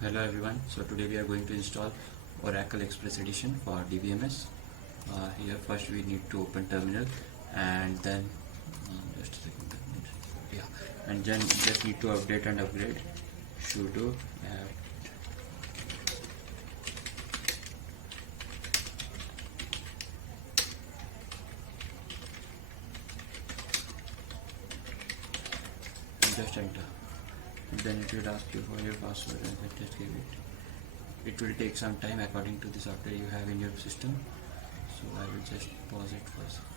Hello everyone. So today we are going to install Oracle Express Edition for DBMS. Here first we need to open terminal and then just a second. Yeah, and then just need to update and upgrade sudo and just enter. Then it will ask you for your password and then just give it. It will take some time according to the software you have in your system. So I will just pause it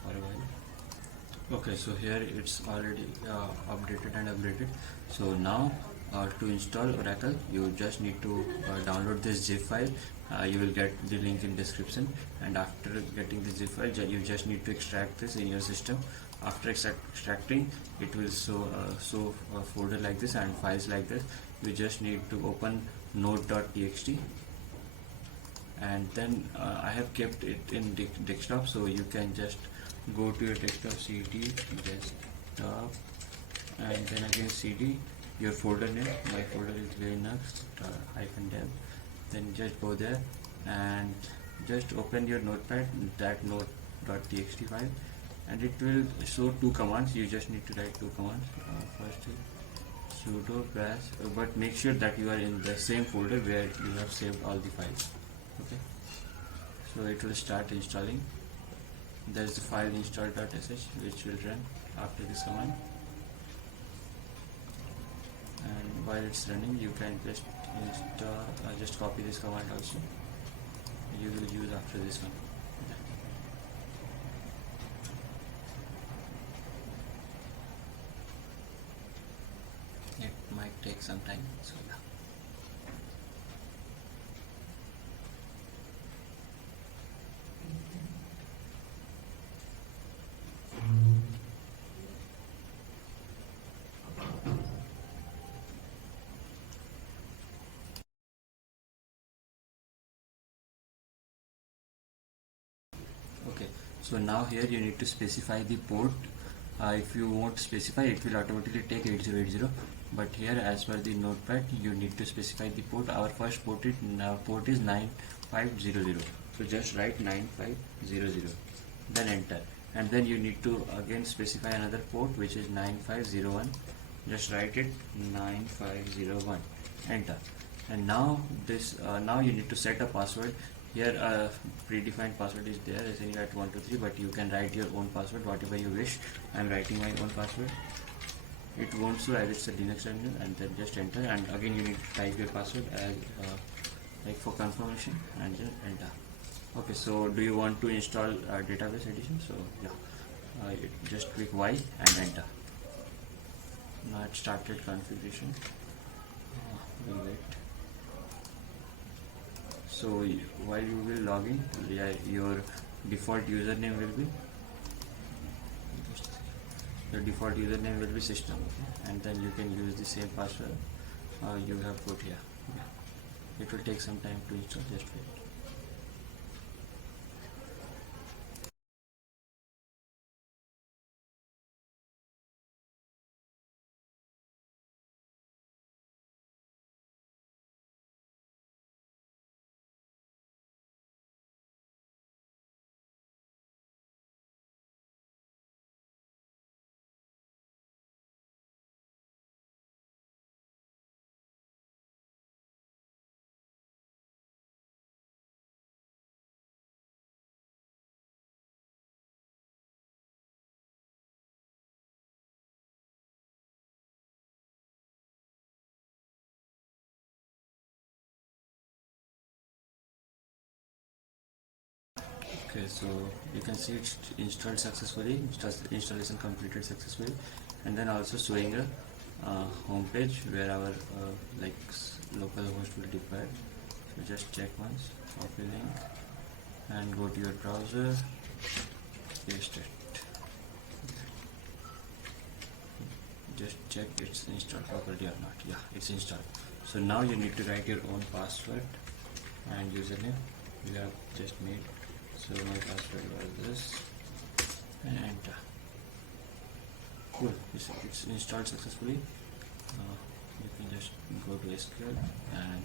for a while. Okay, so here it's already updated and upgraded. So now to install Oracle, you just need to download this zip file. You will get the link in description, and after getting the zip file you just need to extract this in your system. After extracting, it will show a folder like this and files like this. You just need to open node.txt, and then I have kept it in desktop, so you can just go to your desktop, cd desktop, and then again cd your folder name. My folder is linux -dev. Then just go there and just open your notepad, that node.txt file, and it will show two commands. You just need to write two commands. First is sudo bash, but make sure that you are in the same folder where you have saved all the files. Okay, so it will start installing. There is the file install.sh which will run after this command, and while it's running you can just install just copy this command also. You will use after this one. It might take some time, so yeah. Okay, so now here you need to specify the port. If you won't specify, it will automatically take 8080, but here as per the notepad you need to specify the port. Our first port is 9500, so just write 9500, then enter, and then you need to again specify another port which is 9501. Just write it 9501, enter. And now now you need to set a password. Here a predefined password is there, as in at 123, but you can write your own password whatever you wish. I am writing my own password. It won't show as it's a Linux terminal, and then just enter, and again you need to type your password as like for confirmation, and just enter. Okay, so do you want to install database edition? So yeah, just click Y and enter. Now it started configuration. We'll wait. So while you will log in, your default username will be system, okay? And then you can use the same password you have put here. Yeah. It will take some time to install, just wait. Okay, so you can see it's installed successfully, installation completed successfully, and then also showing a home page where our local host will deploy. So just check once, copy link, and go to your browser, paste it. Just check it's installed properly or not. Yeah, it's installed. So now you need to write your own password and username you have just made. So my password was this, and enter. Cool, it's installed successfully. You can just go to SQL and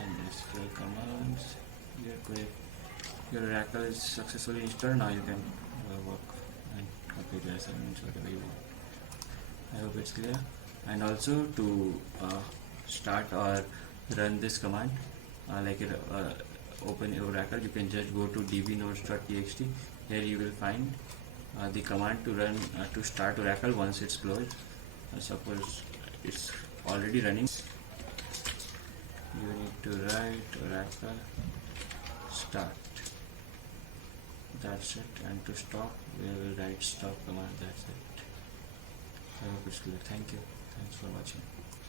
and SQL commands. Your Oracle is successfully installed. Now you can work and complete your assignments whatever you want. I hope it's clear. And also to start or run this command, open your Oracle, you can just go to dbnodes.txt. Here you will find the command to run to start Oracle once it's closed. Suppose it's already running, you need to write Oracle start. That's it. And to stop, we will write stop command. That's it. I hope it's clear. Thank you. Thanks for watching.